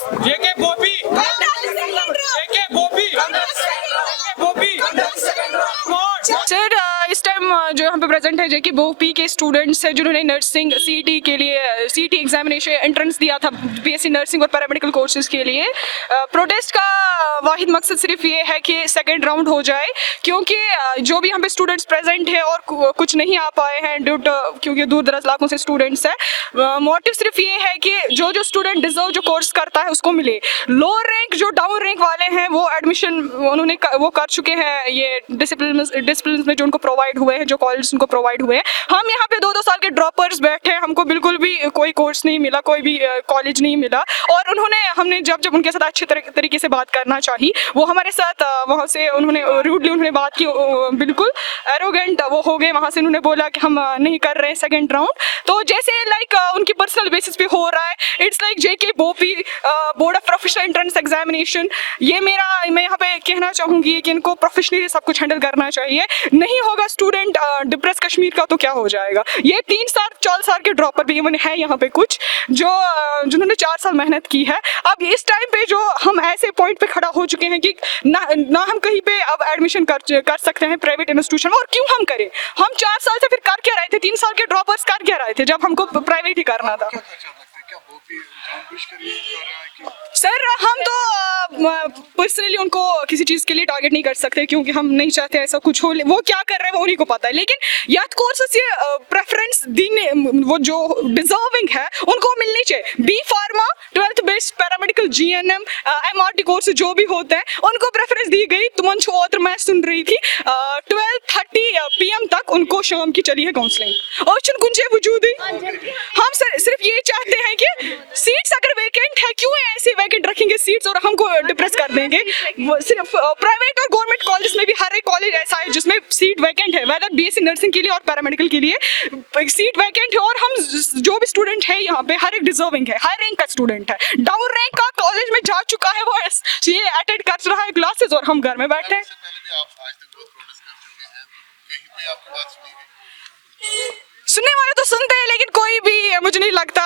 जेके बोपी जेके बोपी बोपी sir इस time जो यहाँ पे प्रेजेंट है जेके बोपी के स्टूडेंट्स हैं जिन्होंने नर्सिंग सीटी के लिए सीटी एग्जामिनेशन एंट्रेंस दिया था बीएससी नर्सिंग और पैरामेडिकल कोर्सेज के लिए। प्रोटेस्ट का वाहिद मकसद सिर्फ ये है कि सेकंड राउंड हो जाए, क्योंकि जो भी यहाँ पे स्टूडेंट्स प्रेजेंट है और कुछ नहीं आ पाए हैं ड्यू टू क्योंकि दूर दराज इलाकों से स्टूडेंट्स हैं। मोटिव सिर्फ ये है कि जो स्टूडेंट डिजर्व जो कोर्स करता है उसको मिले। लोअर रैंक जो डाउन रैंक वाले हैं वो एडमिशन उन्होंने वो कर चुके हैं, ये डिसिप्लिन में जो उनको प्रोवाइड हुए हैं, जो कॉलेज उनको प्रोवाइड हुए हैं। हम यहाँ पे 2-2 साल के ड्रॉपर्स बैठे हैं, हमको बिल्कुल भी कोई कोर्स नहीं मिला, कोई भी कॉलेज नहीं मिला। और हमने जब उनके साथ अच्छे तरीके से बात करना चाहिए, वो हमारे साथ वहाँ से उन्होंने रूडली उन्होंने बात की, बिल्कुल एरोगेंट वो हो गए। वहाँ से उन्होंने बोला कि हम नहीं कर रहे हैं सेकंड राउंड। तो जैसे लाइक उनकी पर्सनल बेसिस पे हो रहा है, it's like JK Bopi board of professional entrance examination. मैं यहाँ पे कहना चाहूँगी कि इनको प्रोफेशनली सब कुछ हैंडल करना चाहिए। नहीं होगा स्टूडेंट डिप्रेस कश्मीर का तो क्या हो जाएगा। ये 3-4 साल के ड्रॉपर भी इवन है यहाँ पे कुछ जिन्होंने 4 साल मेहनत की है। अब इस टाइम पे जो हम ऐसे पॉइंट पे खड़ा हो चुके हैं कि ना हम कहीं पे अब एडमिशन कर सकते हैं प्राइवेट इंस्टीट्यूशन में, और क्यों हम करें। हम 4 साल से फिर कर क्या रहे थे, 3 साल के ड्रॉपर्स कर क्या रहे थे जब हमको प्राइवेट ही करना था। सर हम तो पर्सनली उनको किसी चीज़ के लिए टारगेट नहीं कर सकते, क्योंकि हम नहीं चाहते ऐसा कुछ हो। वो क्या कर रहे हैं वो उन्हीं को पता है। लेकिन याद कोर्सेस ये प्रेफरेंस देने, वो जो डिजर्विंग है उनको मिलनी चाहिए। B pharma 12th based paramedical GNM MRT course जो भी होते हैं उनको प्रेफरेंस दी गई। और मैं सुन रही थी 12:30 PM तक उनको शाम की चली है काउंसलिंग। ऑप्शन गुंजे वजूद ही। हम सर सिर्फ ये चाहते हैं कि सीट्स अगर वैकेंट है, क्यों ऐसे वैकेंट रखेंगे सीट्स और हमको डिप्रेस कर देंगे। सिर्फ प्राइवेट और गवर्नमेंट कॉलेज में भी हर एक कॉलेज ऐसा है जिसमें सीट वैकेंट है, वेदर बीएससी नर्सिंग के लिए और पैरामेडिकल के लिए सीट वैकेंट है। और हम जो भी स्टूडेंट है यहाँ पे हर एक डिजर्विंग है, हर रैंक का स्टूडेंट है। डाउन रैंक का कॉलेज में जा चुका है, वो ये अटेंड कर रहा है क्लासेस, और हम घर में बैठे हैं। सुनने वाले तो सुनते हैं, लेकिन कोई भी मुझे नहीं लगता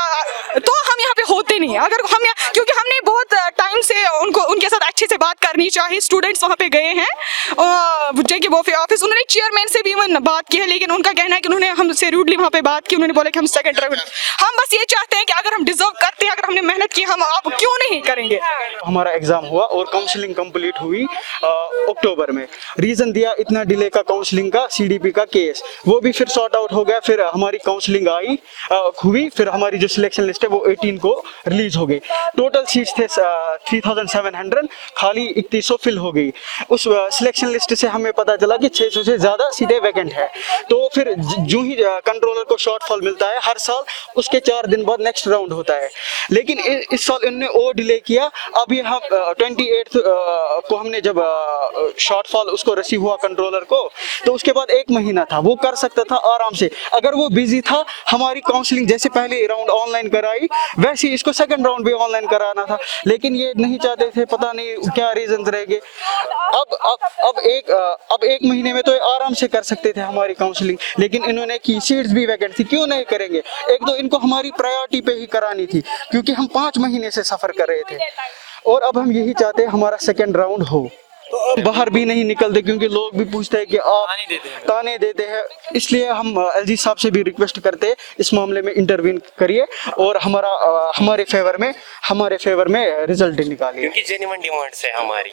तो हम यहाँ पे होते नहीं। अगर हम क्योंकि हमने बहुत टाइम से उनके साथ अच्छे से बात करनी चाहिए। स्टूडेंट्स वहाँ पे गए हैं जेके बोपी ऑफिस, उन्होंने चेयरमैन से भी इवन बात की है, लेकिन उनका कहना है कि उन्होंने हमसे रूडली वहाँ पे बात की। उन्होंने बोला कि हम सेकंड राउंड, हम बस ये चाहते हैं कि अगर हम डिजर्व करते हैं, अगर हमने मेहनत की, हम आप क्यों नहीं करेंगे। हमारा एग्जाम हुआ और काउंसलिंग कंप्लीट हुई अक्टूबर में। रीजन दिया इतना डिले का काउंसलिंग का, सीडीपी का केस, वो भी फिर सॉर्ट आउट हो गया। फिर हमारी काउंसलिंग हुई, फिर हमारी जो सिलेक्शन लिस्ट है वो 18 को रिलीज हो गई। टोटल सीट्स थे 3700, खाली 3100 फिल हो गई। उस सिलेक्शन लिस्ट से हमें पता चला कि 600 से ज्यादा सीटें वैकेंट है। तो फिर जो ही कंट्रोलर को शॉर्टफॉल मिलता है हर साल, उसके 4 दिन बाद नेक्स्ट राउंड होता है। लेकिन इस साल इन्होंने और डिले किया। अभी हम 28 को हमने जब शॉर्टफॉल उसको रिसीव हुआ कंट्रोलर को, तो उसके बाद 1 महीना था, वो कर सकता था आराम से। अगर वो बिजी था, हमारी काउंसलिंग जैसे पहले राउंड ऑनलाइन कराई वैसे इसको सेकंड राउंड भी ऑनलाइन कराना था, लेकिन ये नहीं चाहते थे, पता नहीं क्या रीजन रहेंगे। अब एक महीने में तो आराम से कर सकते थे हमारी काउंसलिंग, लेकिन इन्होंने की सीट्स भी वैकेंट थी, क्यों नहीं करेंगे। एक तो इनको हमारी प्रायोरिटी पे ही करानी थी, क्योंकि हम 5 महीने से सफर कर रहे थे, और अब हम यही चाहते हैं हमारा सेकंड राउंड हो। तो बाहर भी नहीं निकलते, क्योंकि लोग भी पूछते हैं कि आप ताने देते हैं। इसलिए हम एलजी साहब से भी रिक्वेस्ट करते हैं इस मामले में इंटरवीन करिए और हमारे फेवर में रिजल्ट निकालिए, क्योंकि जेन्युइन डिमांड्स है हमारी।